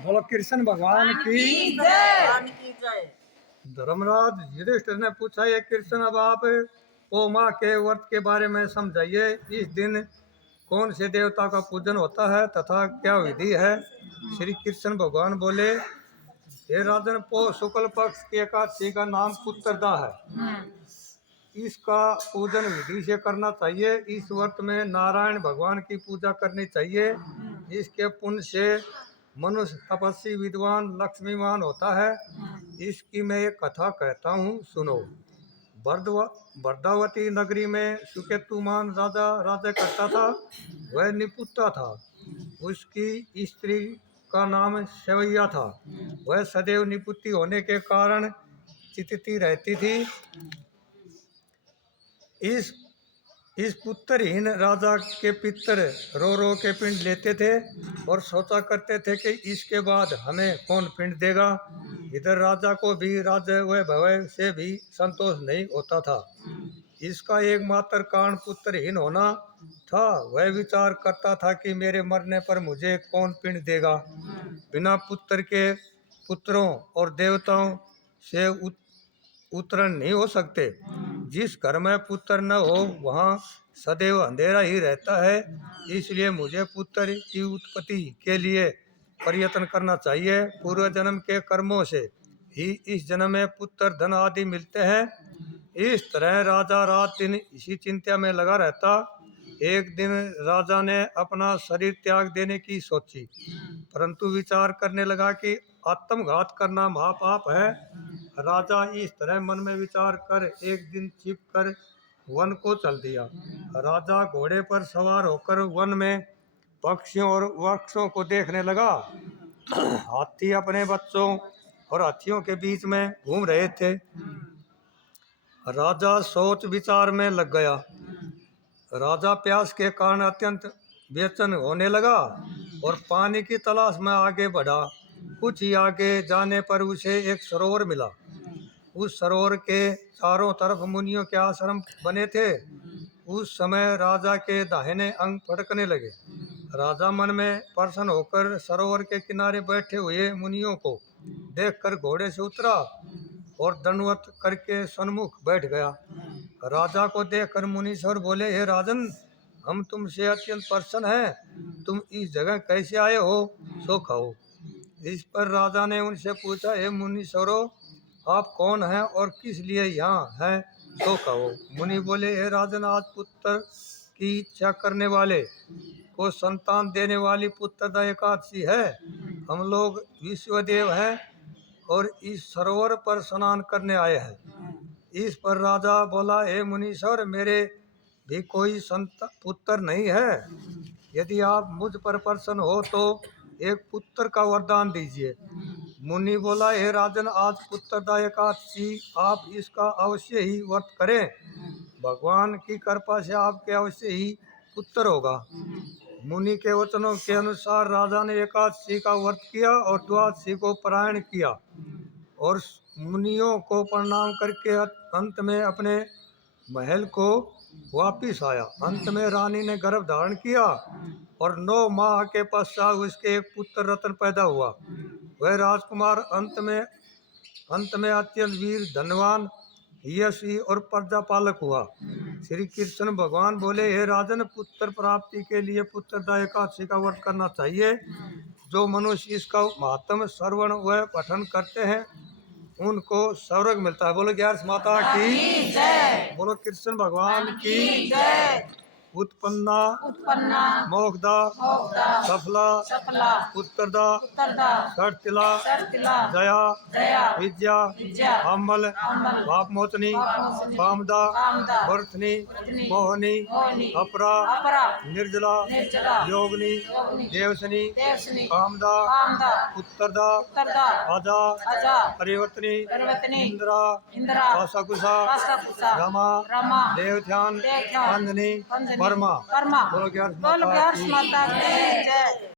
बोलो कृष्ण भगवान की जय। धर्मराज युधिष्ठिर ने पूछा, ये कृष्ण अब आप को माँ के व्रत के बारे में समझाइए। इस दिन कौन से देवता का पूजन होता है तथा क्या विधि है। श्री कृष्ण भगवान बोले, हे राजन, पो शुक्ल पक्ष की एकादशी का नाम पुत्रदा है। इसका पूजन विधि से करना चाहिए। इस व्रत में नारायण भगवान की पूजा करनी चाहिए। इसके पुण्य से मनुष्य तपस्वी विद्वान लक्ष्मीवान होता है। इसकी मैं एक कथा कहता हूँ, सुनो। वर्धावती नगरी में सुकेतुमान राजा राज्य करता था। वह निपुत्ता था। उसकी स्त्री का नाम सेवैया था। वह सदैव निपुत्ति होने के कारण चिंतित रहती थी। इस पुत्रहीन राजा के पितर रो रो के पिंड लेते थे और सोचा करते थे कि इसके बाद हमें कौन पिंड देगा। इधर राजा को भी राज्य व भय से भी संतोष नहीं होता था। इसका एकमात्र कारण पुत्रहीन होना था। वह विचार करता था कि मेरे मरने पर मुझे कौन पिंड देगा। बिना पुत्र के पुत्रों और देवताओं से उत्तरण नहीं हो सकते। जिस घर में पुत्र न हो वहाँ सदैव अंधेरा ही रहता है। इसलिए मुझे पुत्र की उत्पत्ति के लिए प्रयत्न करना चाहिए। पूर्व जन्म के कर्मों से ही इस जन्म में पुत्र धन आदि मिलते हैं। इस तरह राजा रात दिन इसी चिंता में लगा रहता। एक दिन राजा ने अपना शरीर त्याग देने की सोची, परंतु विचार करने लगा कि आत्मघात करना महापाप है। राजा इस तरह मन में विचार कर एक दिन छिप कर वन को चल दिया। राजा घोड़े पर सवार होकर वन में पक्षियों और वृक्षों को देखने लगा। हाथी अपने बच्चों और हाथियों के बीच में घूम रहे थे। राजा सोच विचार में लग गया। राजा प्यास के कारण अत्यंत बेचैन होने लगा और पानी की तलाश में आगे बढ़ा। कुछ ही आगे जाने पर उसे एक सरोवर मिला। उस सरोवर के चारों तरफ मुनियों के आश्रम बने थे। उस समय राजा के दाहिने अंग फड़कने लगे। राजा मन में प्रसन्न होकर सरोवर के किनारे बैठे हुए मुनियों को देखकर घोड़े से उतरा और दंडवत करके सन्मुख बैठ गया। राजा को देखकर मुनीश्वर बोले, हे राजन, हम तुमसे अत्यंत प्रसन्न हैं। तुम इस जगह कैसे आए हो, सो कहो। इस पर राजा ने उनसे पूछा, हे मुनीश्वरों, आप कौन हैं और किस लिए यहाँ हैं, सो कहो। मुनि बोले, हे राजन, आज पुत्र की इच्छा करने वाले को संतान देने वाली पुत्रदा एकादशी है। हम लोग विश्वदेव हैं और इस सरोवर पर स्नान करने आए हैं। इस पर राजा बोला, हे मुनीश्वर, मेरे भी कोई पुत्र नहीं है। यदि आप मुझ पर प्रसन्न हो तो एक पुत्र का वरदान दीजिए। मुनि बोला, हे राजन, आज पुत्रदा एकादशी, आप इसका अवश्य ही व्रत करें। भगवान की कृपा से आपके अवश्य ही पुत्र होगा। मुनि के वचनों के अनुसार राजा ने एकादशी का व्रत किया और द्वादशी को पारायण किया और मुनियों को प्रणाम करके अंत में अपने महल को वापिस आया। अंत में रानी ने गर्भ धारण किया और 9 माह के पश्चात उसके एक पुत्र रत्न पैदा हुआ। वह राजकुमार अंत में अत्यंत वीर, धनवान, यशी और प्रजापालक हुआ। श्री कृष्ण भगवान बोले, हे राजन, पुत्र प्राप्ति के लिए पुत्रदा एकादशी का व्रत करना चाहिए। जो मनुष्य इसका महात्म श्रवण व पठन करते हैं उनको स्वर्ग मिलता है। बोलो ग्यारस माता की जय। बोलो कृष्ण भगवान की जय। उत्पन्ना मोक्षदा सफला पुत्रदा षटतिला जया विद्या अम्बल पाप मोचनी कामदा वर्तनी मोहनी अपरा निर्जला योगनी देवसनी कामदा उत्तरदा आजा परिवर्तनी इंद्रा आशाकुशा रमा देवध्यान अंजनी परमा। बोलो ग्यारस माता की जय।